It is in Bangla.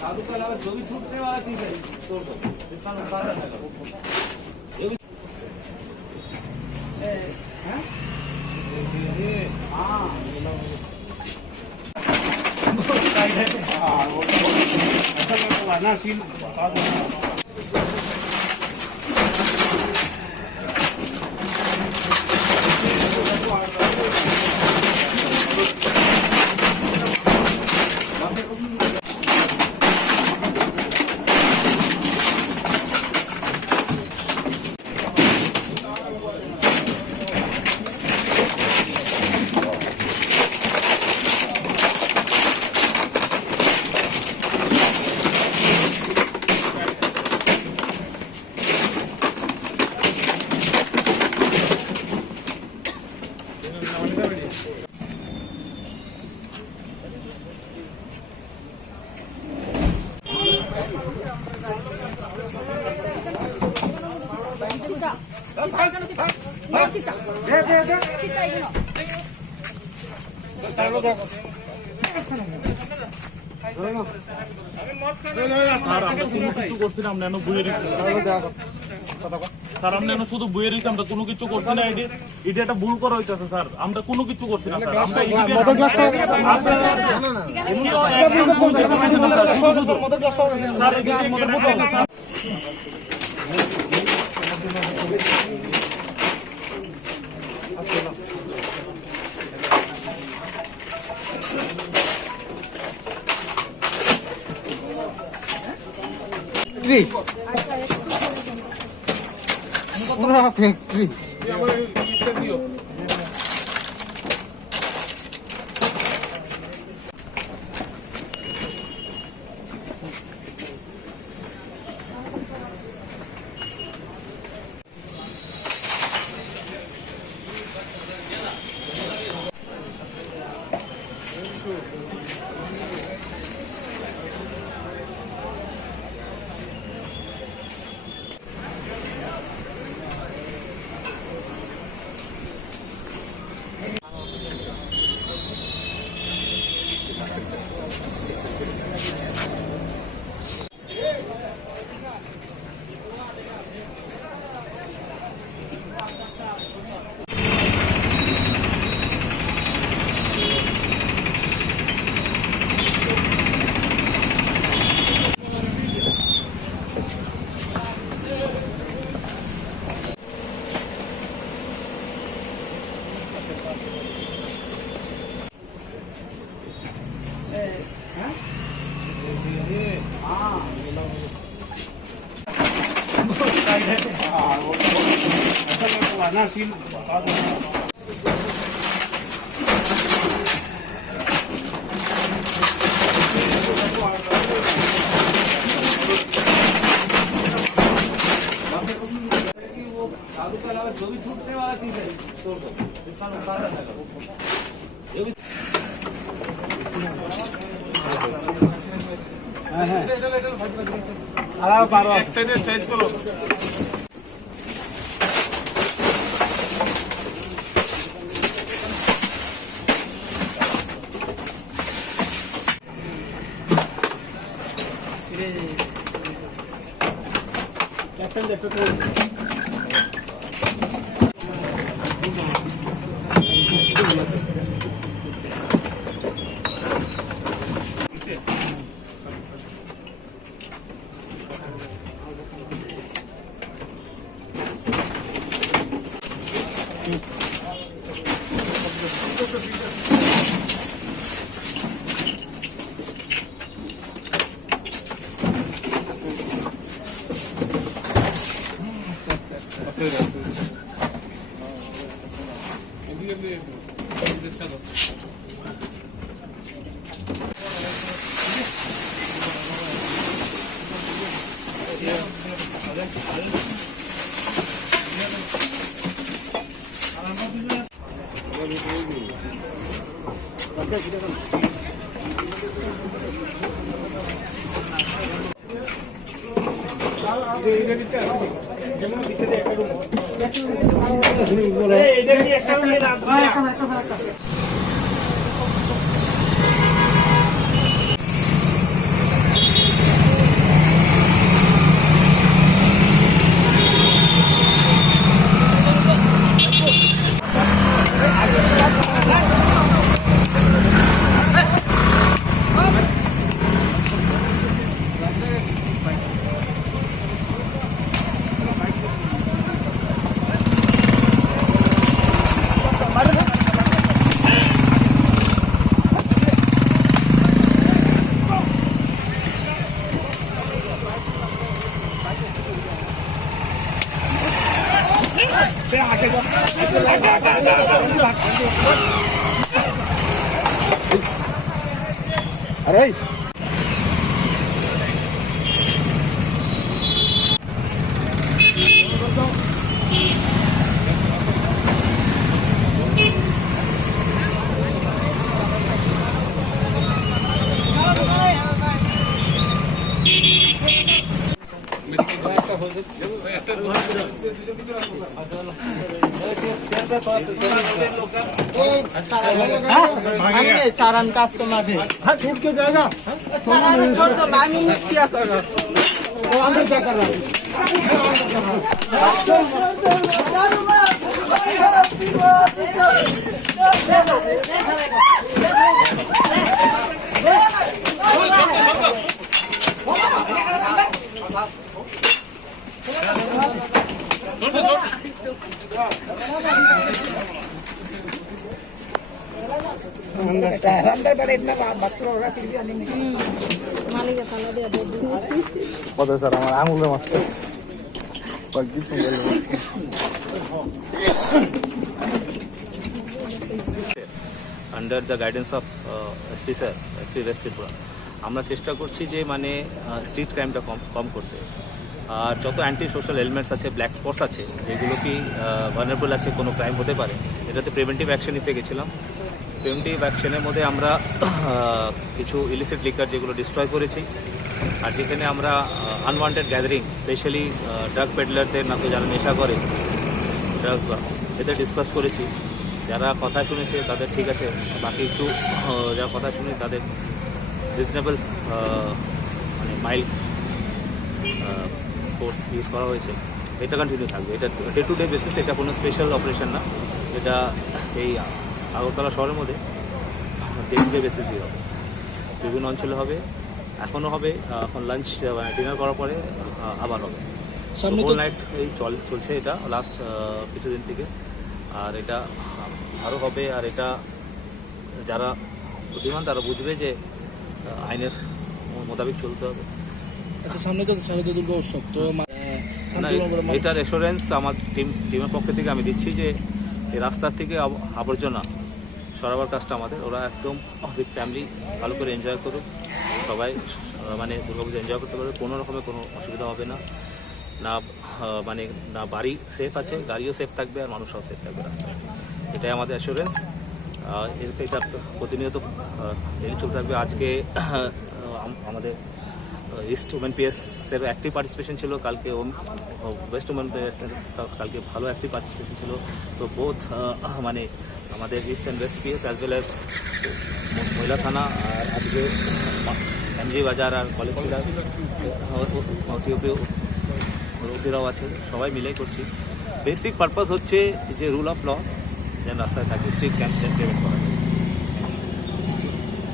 साधु का अलावा जो भी छूटने वाला चीज है तोड़ दो, जितना नुकसान रहेगा ये भी ना सील স্যার আমরা শুধু বইয়ের আমরা কোনো কিছু করছি না, এটা একটা ভুল করা হইতেছে স্যার, আমরা কোনো কিছু করছি না স্যার, আমরা पूरा फैक्ट्री ना सील साधु का अलावा जो भी छूटने वाला चीज है तोड़ दो, जितना नुकसान रहेगा ये भी এক সাইডে সাইজ করো। अरे चारण कास्टमर थे हाँ छूट के जाएगा चारण छोड़ दो मांगी क्या कर रहा वो अंदर क्या कर रहा है अंदर बड़े इतना बच्चों होगा फिर भी आने में मालिक साला दे दो पता सर हमारा आंगुल में मस्त पल्टी सुन गए under the guidance of SP sir SP West Tripura আমরা চেষ্টা করছি যে মানে স্ট্রিট ক্রাইমটা কম করতে আর যত অ্যান্টি সোশ্যাল এলিমেন্টস আছে ব্ল্যাক স্পটস আছে যেগুলো কি ভালনারেবল আছে কোনো ক্রাইম হতে পারে এটাতে প্রিভেন্টিভ অ্যাকশন নিতে গেছিলাম প্রিভেন্টিভ অ্যাকশনের মধ্যে আমরা কিছু ইলিসিট লিকার যেগুলো ডিস্ট্রয় করেছি আর যেখানে আমরা আনওয়ান্টেড গ্যাদারিং স্পেশালি ড্রাগ পেডলারদের না তো যারা নেশা করে ড্রাগস বা এদের ডিসকাস করেছি যারা কথা শুনেছে তাদের ঠিক আছে বাকি একটু যারা কথা শুনে তাদের রিজনেবল মানে মাইল্ড ফোর্স ইউজ করা হয়েছে এটা কন্টিনিউ থাকবে এটা ডে টু ডে বেসিস এটা কোনো স্পেশাল অপারেশন না এটা এই আগরতলা শহরের মধ্যে ডে টু ডে বেসিসই হবে বিভিন্ন অঞ্চলে হবে এখনও হবে এখন লাঞ্চ ডিনার করার পরে আবার হবে হোল নাইট এই চলছে এটা লাস্ট কিছুদিন থেকে আর এটা আরও হবে আর এটা যারা বুদ্ধিমান তারা বুঝবে যে আইনের মোতাবেক চলতে হবে আচ্ছা সামনে তো শারদীয় দুর্গা উৎসব তো এটার অ্যাসুরেন্স আমার টিমের পক্ষ থেকে আমি দিচ্ছি যে এই রাস্তার থেকে আবর্জনা সরাবার কাজটা আমাদের ওরা একদম উইথ ফ্যামিলি ভালো করে এনজয় করুক সবাই মানে দুর্গাপুজো এনজয় করতে পারবে কোনো রকমের কোনো অসুবিধা হবে না না মানে না বাড়ি সেফ আছে গাড়িও সেফ থাকবে আর মানুষও সেফ থাকবে রাস্তায় এটাই আমাদের অ্যাসুরেন্স এটা প্রতিনিয়ত ডেলি চলতে থাকবে আজকে আমাদের ইস্ট উমেন পিএসের অ্যাক্টিভ পার্টিসিপেশন ছিল কালকে ওয়েস্ট উমেন পিএসের কালকে ভালো অ্যাক্টিভ পার্টিসিপেশন ছিল তো বোথ মানে আমাদের east and West PS as well as মহিলা থানা আর আজকে এমজি বাজার আর কলেজ ওসিরাও আছে সবাই মিলেই করছি বেসিক পারপাস হচ্ছে যে রুল অফ ল যেন রাস্তায় থাকে স্ট্রিট ক্যাম্প প্রিভেন্ট করা যায়